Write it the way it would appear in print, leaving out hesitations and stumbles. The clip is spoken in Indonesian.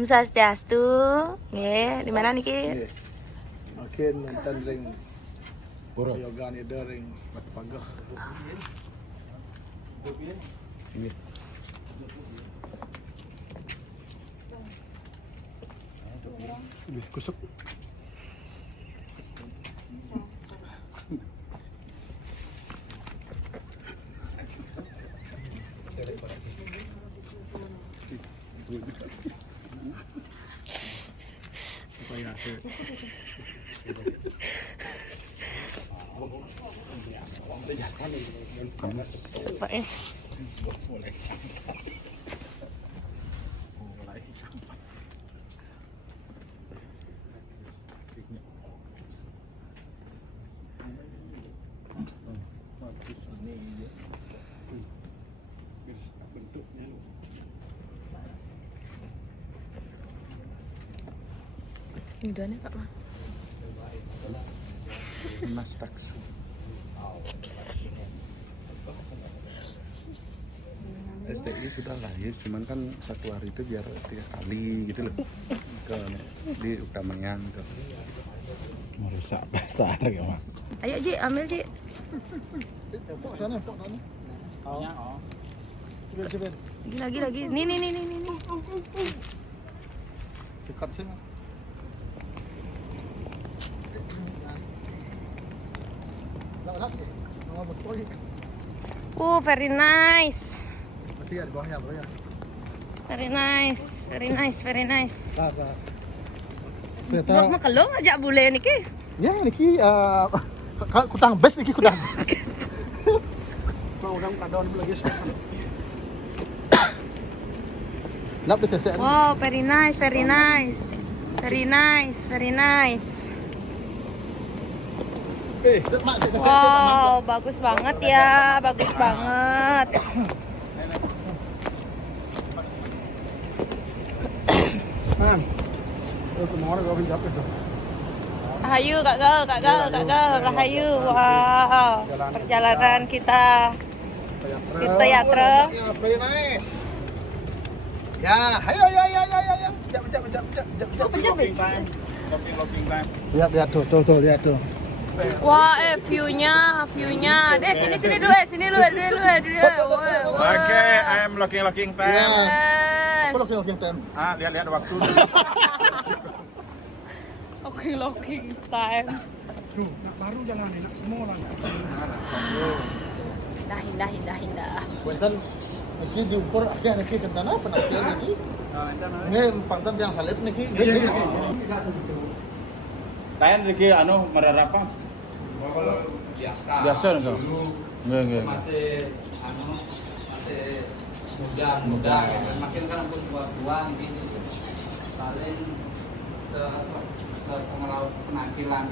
Om Swastiastu. Nggih, di mana niki? Makin nonton ring yoga ni ring pagah. Ini kusuk. Supaya ini doanya Pak Ma. Mas taksu. STI sudah lahir, cuman kan satu hari itu biar 3 kali gitu loh ke di Utamayan ke merusak bahasa ada gak mas? Ayo Ji, ambil Ji. Lagi. Nih. Sikat sih. Very nice. Berarti di bawahnya bro ya. Very nice. Sabar. Mau kelong aja boleh niki. Ya niki kutang best niki kutang best. Mau orang kadon lagi sopan. Lap dikasih. Wow, very nice. Wow, bagus banget ya, bagus banget. Man. Kemarin gua pinjam itu. Rahayu, Kak Gal, Rahayu. Wow, perjalanan kita Tirta Yatra. Very nice. Ya, ayo. Pejam. Locking time. Lihat tuh, lihat tuh. Wah, view-nya. Deh, sini dulu, sini lu. Oke, I am locking time. Yes. Apa locking time? Lihat waktu. Oke, locking time. Tuh, baru jangan enak semua orang. Indah. Punten niki diukur aja niki kentan apa nanti niki. Ini pantan yang salib niki. Kalian lagi merarapan? Biasa enggak? Enggak. Masih muda. Makin kan pun tua gitu. Paling penampilannya